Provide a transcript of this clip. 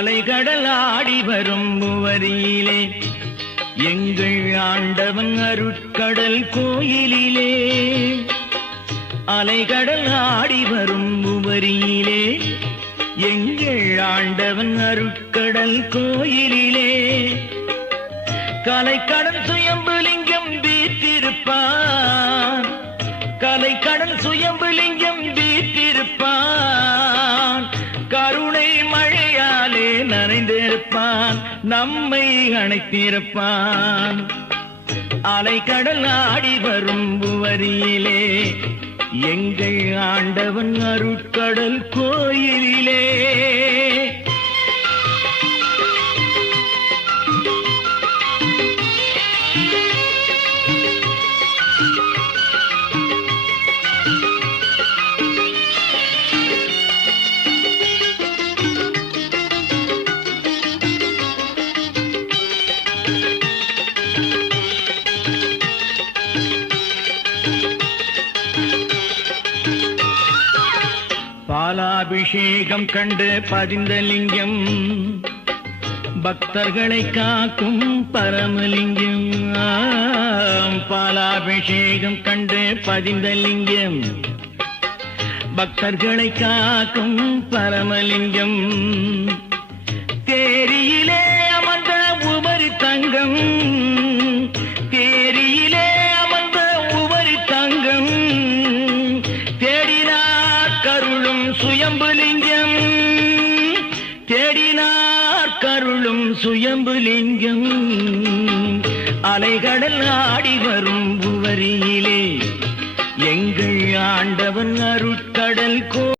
அலைகடல் ஆடி வரும் புவரியிலே எங்கள் ஆண்டவன் அருட்கடல் கோயிலிலே. அலைகடல் ஆடி வரும் புவரியிலே எங்கள் ஆண்டவன் அருட்கடல் கோயிலிலே. கலைக்கடல் சுயம்புலிங்கம் வீற்றிருப்பான். கலைக்கடல் சுயம்புலிங்கம் வீற்றிருப்பான். மழையாலே நம்மை அணைத்திருப்பான். அலைக்கடல் ஆடி வரும் புவரியிலே எங்கள் ஆண்டவன் அருட்கடல் கோயிலிலே பாலாபிஷேகம் கண்டு பதிந்த லிங்கம். பக்தர்களை காக்கும் பரமலிங்கம். பாலாபிஷேகம் கண்டு பதிந்த லிங்கம். பக்தர்களை காக்கும் பரமலிங்கம். சுயம்புலிங்கம் தேடினார் கருளும் சுயம்புலிங்கம் அலைகடல் ஆடி வரும் புவரியிலே எங்கள் ஆண்டவன் அருட்கடல் கோ